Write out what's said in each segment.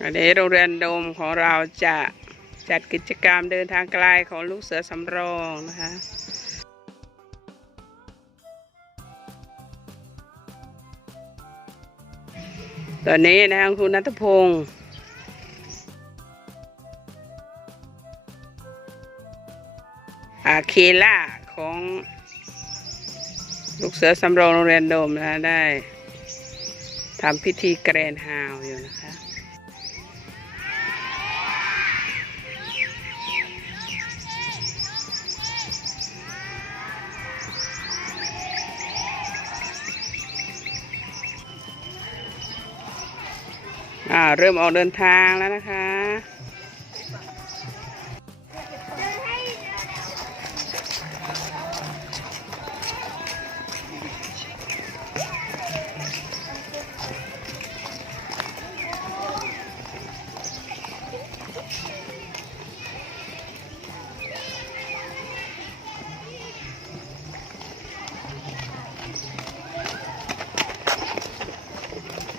วันนี้โรงเรียนโดมของเราจะจัดกิจกรรมเดินทางไกลของลูกเสือสำรองนะคะ ตอนนี้นะคะคุณนัทพงศ์อาเคล่าของลูกเสือสำรองโรงเรียนโดมนะคะได้ทำพิธีแกรนฮาวอยู่นะคะ อ่าเริ่มออกเดินทางแล้วนะคะ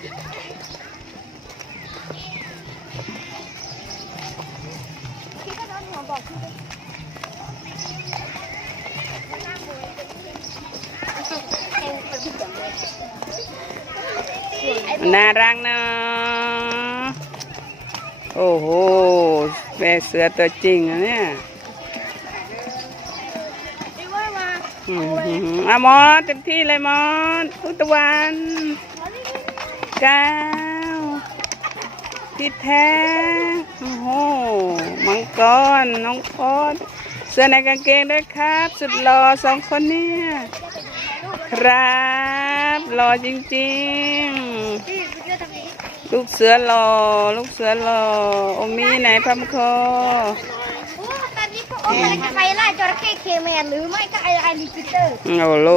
พี่ นหัวบอกพี่ด้วยน่ารักเนาะโอ้โหแม่เสือตัวจริงอะเนี่ยพี่ว่ามาอืมหืมอะมอสเต็มที่เลยมอสอุตะวันกา วพี่แท้โอ้โหมังกรน้องพอดเสื้อในกางเกงด้วยครับ สุดหล่อสองคนเนี่ยครับหล่อจริงพี่ไปเจอทำนี้ๆลูกเสือหล่อลูกเสือหล่อโอมีไหนพระมคอโอ้ตอนนี้พวกโอ้ยจะไปล่าจระเข้เคแมนหรือไม่ก็ไอไอลิปิเตอร์โอ้โล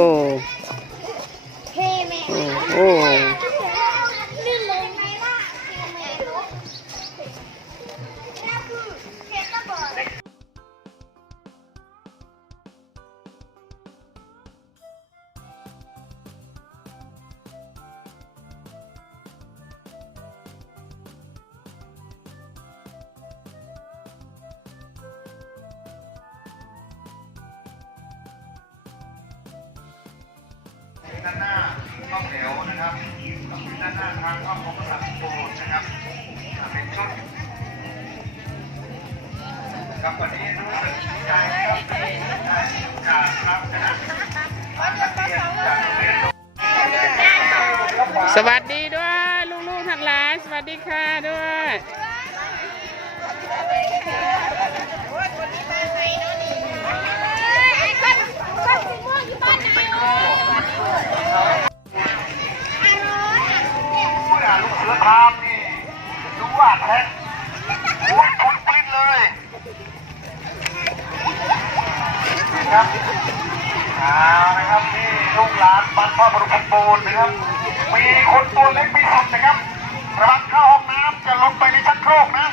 เคแมนโอ้ ด้านหน้าต้องแถวนะครับด้านหน้าทางเข้าของบริษัทโปรดนะครับเป็นชุดครับวันนี้รู้สึกใจครับดีใจจากครับนะนักเรียนจากโรงเรียนสวัสดีด้วย ลูกๆทั้งหลาย สวัสดีค่ะด้วย ไอ้คนคนสีม่วงอยู่บ้านไหนอร่อย ผู้ด่า ลูกเสือทามนี่ดูว่าแท้โอ้ยคุณปลิ้นเลยครับเอานะครับนี่ลูกหลานบรรพบุรุษโบนนะครับ มีคนตัวเล็กมีสุดนะครับระวังเข้าห้องน้ำจะลงไปในชักโครกนะ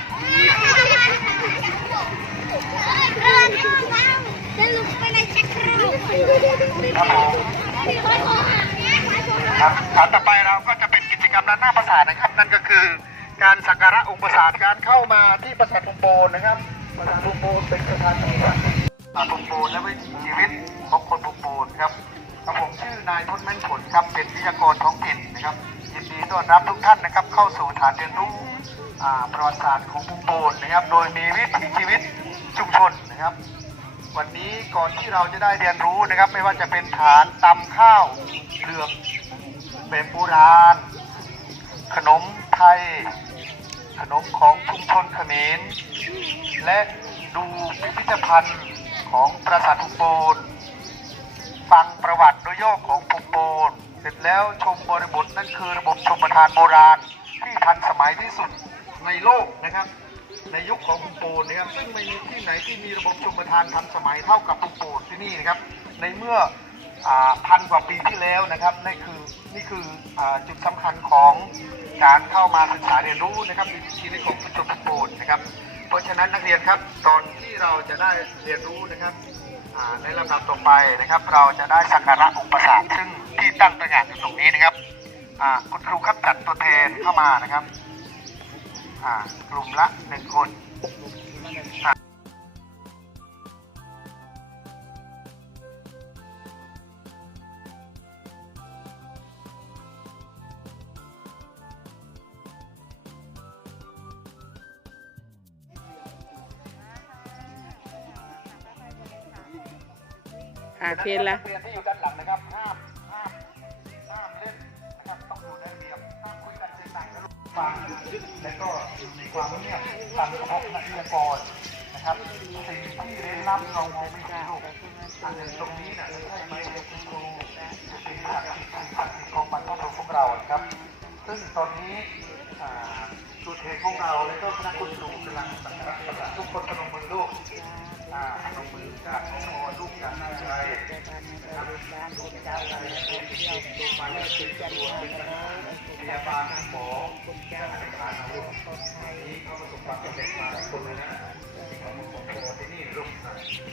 จะลุกไปในชักโครก ครับผมครับครับต่อไปเราก็จะเป็นกิจกรรมด้านหน้าปราสาทนะครับ นั่นก็คือการสักการะองค์ปราสาทการเข้ามาที่ปราสาทลุงโปนนะครับปราสาทลุงโปนเป็นสถานที่ปราสาทลุงโปนและวิถีชีวิตของคนลุงโปนครับครับผมชื่อนายทศแม่นผลครับเป็นวิทยากรท้องถิ่นนะครับยินดีต้อนรับทุกท่านนะครับ เข้าสู่ฐานเรียนรู้ประวัติศาสตร์ของลุงโปนนะครับ โดยมีวิถีชีวิตชุมชนนะครับ วันนี้ก่อนที่เราจะได้เรียนรู้นะครับ ไม่ว่าจะเป็นฐานตำข้าวเหลือกแบบโบราณ ขนมไทย ขนมของชุมชนเขมร และดูพิพิธภัณฑ์ของปราสาทภูโปนฟังประวัติโดยย่อของภูโปนเสร็จแล้วชมบริบทนั่นคือระบบชมประทานโบราณที่ทันสมัยที่สุดในโลกนะครับ ในยุคของภูโปนนะครับซึ่งไม่มีที่ไหนที่มีระบบชมประทานทันสมัยเท่ากับภูโปนที่นี่นะครับ ในเมื่ออพันกว่าปีที่แล้วนะครับนี่คือนี่คืออจุดสำคัญของการเข้ามาศึกษาเรียนรู้นะครับในชีวิตของชุมชนภูโปนนะครับ เพราะฉะนั้นนักเรียนครับตอนที่เราจะได้เรียนรู้นะครับในลำดับต่อไปนะครับ เราจะได้สักการะองค์ปราสาทซึ่งที่ตั้งตระหง่านอยู่ตรงนี้นะครับอ่าคุณครูครับจัดตัวแทนเข้ามานะครับ อ่ากลุ่มละหนึ่งคนอ่าค่ะเคนละนักเรียนที่อยู่ด้านหลังนะครับห้าม ดังนะลูกฟัง แล้วก็มีความเงียบฟังเคารพนักเรียนก่อนะครับสิ่งที่เรียนรับเรามองไม่เห็นลูกอันหนึ่งตรงนี้นี่ยไม่ใช่ไม่ใช่คุณครูสิ่งศักดิ์สิทธิ์สิ่งศักดิ์สิทธิ์ของบรรพบุรุษพวกเราครับ ซึ่งตอนนี้ตัวแทนของเราและก็คณะคุณครูกำลังสักการะประกาศทุกคนพนมมือลูกอ่าพนมมือจากน้องโมลูกจากนายชัยนะครับลูกจากนายชัยตัวไปแล้วเป็นตัวเป็นพยาบาลหมอ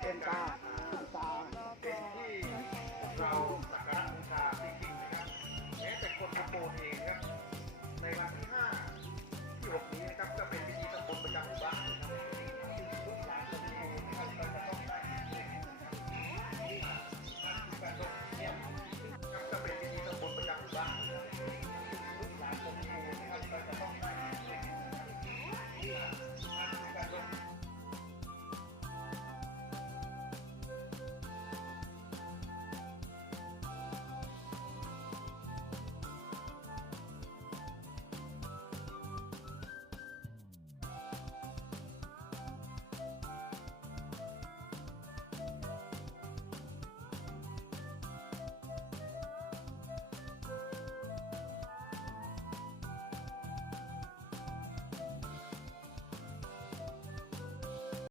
เป็นตา